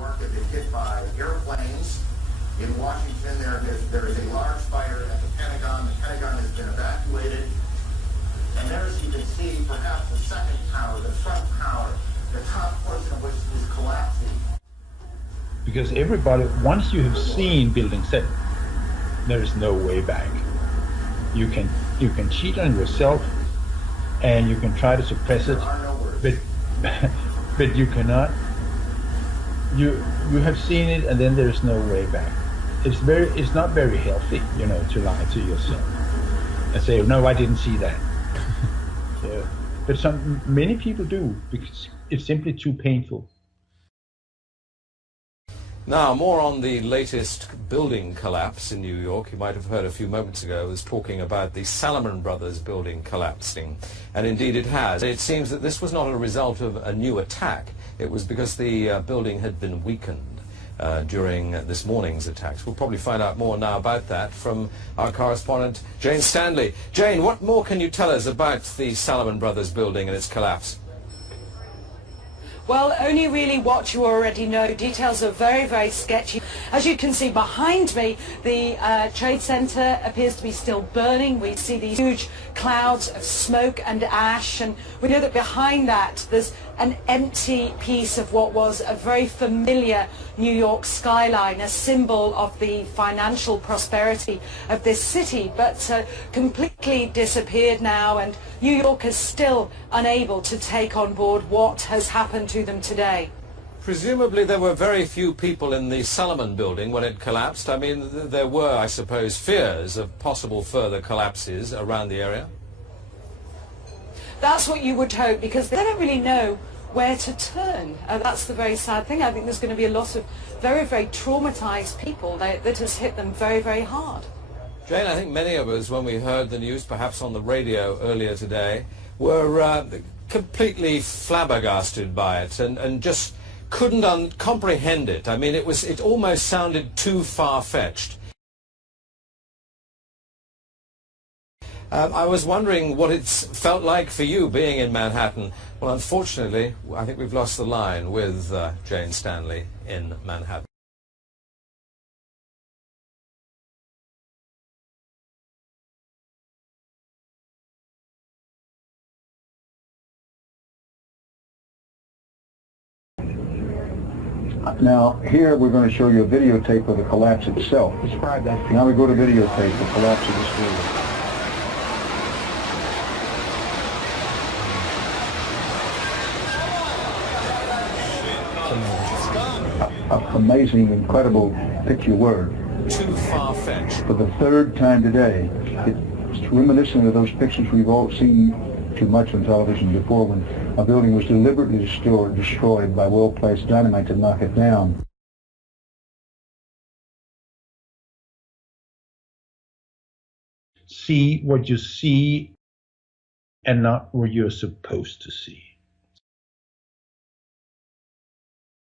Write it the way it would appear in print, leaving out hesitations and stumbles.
York have been hit by airplanes. In Washington, there is a large fire at the Pentagon. The Pentagon has been evacuated. And there, as you can see, perhaps the second tower, the front tower, the top portion of which is collapsing. Because everybody, once you have seen Building 7, there is no way back. You can cheat on yourself, and you can try to suppress it, but you cannot. You have seen it, and then there's no way back. It's not very healthy, to lie to yourself and say, no, I didn't see that. Yeah. But many people do, because it's simply too painful. Now, more on the latest building collapse in New York. You might have heard a few moments ago I was talking about the Salomon Brothers building collapsing, and indeed it has. It seems that this was not a result of a new attack. It was because the building had been weakened during this morning's attacks. We'll probably find out more now about that from our correspondent Jane Stanley. Jane, what more can you tell us about the Salomon Brothers building and its collapse? Well, only really what you already know. Details are very, very sketchy. As you can see behind me, the Trade Center appears to be still burning. We see these huge clouds of smoke and ash, and we know that behind that there's an empty piece of what was a very familiar New York skyline, a symbol of the financial prosperity of this city, but completely disappeared now, and New York is still unable to take on board what has happened to them today. Presumably there were very few people in the Salomon building when it collapsed. I mean, there were, I suppose, fears of possible further collapses around the area. That's what you would hope, because they don't really know where to turn. That's the very sad thing. I think there's going to be a lot of very, very traumatized people that has hit them very, very hard. Jane, I think many of us, when we heard the news, perhaps on the radio earlier today, were completely flabbergasted by it and just couldn't comprehend it. I mean, it almost sounded too far-fetched. I was wondering what it's felt like for you being in Manhattan. Well, unfortunately, I think we've lost the line with Jane Stanley in Manhattan. Now, here we're going to show you a videotape of the collapse itself. Describe that. Now we go to videotape, the collapse of this building. Amazing, incredible picture word. Too far-fetched. For the third time today, it's reminiscent of those pictures we've all seen too much on television before, when a building was deliberately destroyed by well-placed dynamite to knock it down. See what you see and not what you're supposed to see.